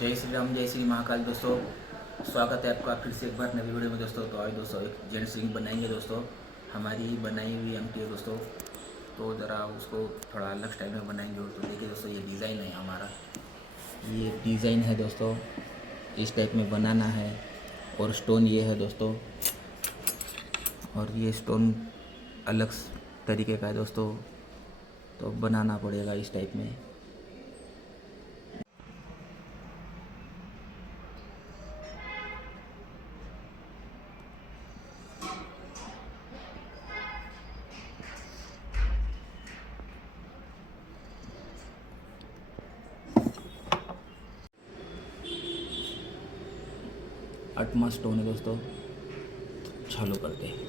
जय श्री राम, जय श्री महाकाल। दोस्तों स्वागत है आपका फिर से एक बार नवी वीडियो में। दोस्तों तो आज दोस्तों एक जेंट्स रिंग बनाएंगे। दोस्तों हमारी बनाई हुई अंगठी है दोस्तों, तो ज़रा उसको थोड़ा अलग स्टाइल में बनाएंगे। तो देखिए दोस्तों, ये डिज़ाइन है हमारा, ये डिज़ाइन है दोस्तों, इस टाइप में बनाना है। और स्टोन ये है दोस्तों, और ये स्टोन अलग तरीके का है दोस्तों, तो बनाना पड़ेगा इस टाइप में। 8वां स्टोन है दोस्तों, चालू करते हैं।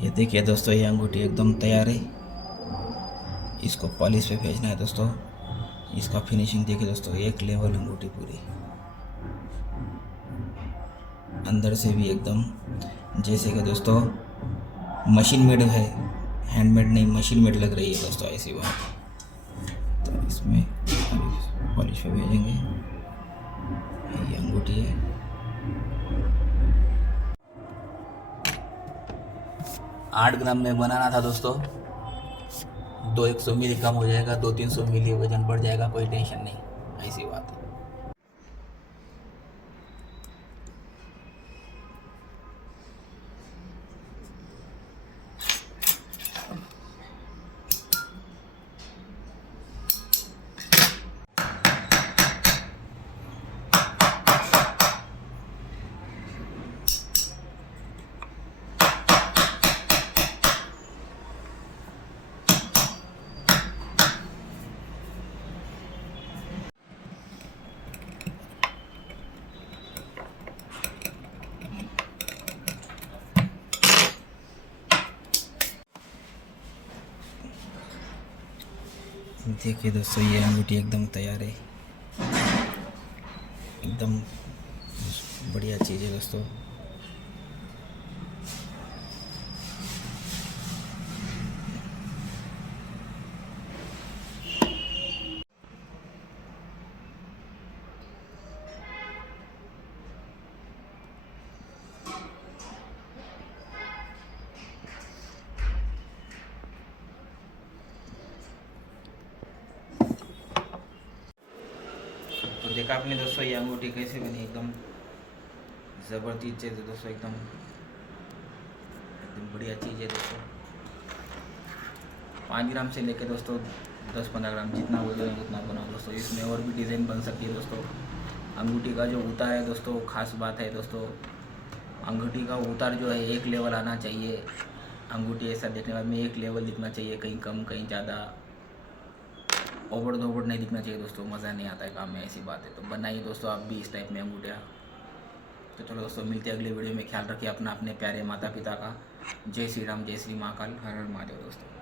ये देखिए दोस्तों, ये अंगूठी एकदम तैयार है। इसको पॉलिश पे भेजना है दोस्तों। इसका फिनिशिंग देखिए दोस्तों, एक लेवल अंगूठी पूरी, अंदर से भी एकदम जैसे कि दोस्तों मशीन मेड है, हैंडमेड नहीं, मशीन मेड लग रही है दोस्तों, ऐसी बात। तो इसमें पॉलिश पे भेजेंगे। ये अंगूठी है। 8 ग्राम में बनाना था दोस्तों, 200 मिली कम हो जाएगा, 200-300 मिली वजन बढ़ जाएगा, कोई टेंशन नहीं, ऐसी बात है। देखिए दोस्तों, ये अंगूठी एकदम तैयार है, एकदम बढ़िया चीज़ है दोस्तों। तो देखा आपने दोस्तों, ये अंगूठी कैसे बनी, एकदम ज़बरदस्त चीज़ है दोस्तों, एकदम एकदम बढ़िया चीज़ है दोस्तों। 5 ग्राम से लेके दोस्तों 10-15 ग्राम जितना वजन है उतना बनाओ दोस्तों। इसमें और भी डिज़ाइन बन सकती है दोस्तों। अंगूठी का जो उतार है दोस्तों, खास बात है दोस्तों, अंगूठी का उतार जो है एक लेवल आना चाहिए। अंगूठी ऐसा देखने में एक लेवल दिखना चाहिए, कहीं कम कहीं ज़्यादा, ओबड़ धोबड़ नहीं दिखना चाहिए दोस्तों, मज़ा नहीं आता है काम में, ऐसी बात है। तो बनाइए दोस्तों आप भी इस टाइप में अंगूठियाँ। तो चलो दोस्तों, मिलते हैं अगले वीडियो में। ख्याल रखिए अपना, अपने प्यारे माता पिता का। जय श्री राम, जय श्री महाकाल, हर हर महादेव दोस्तों।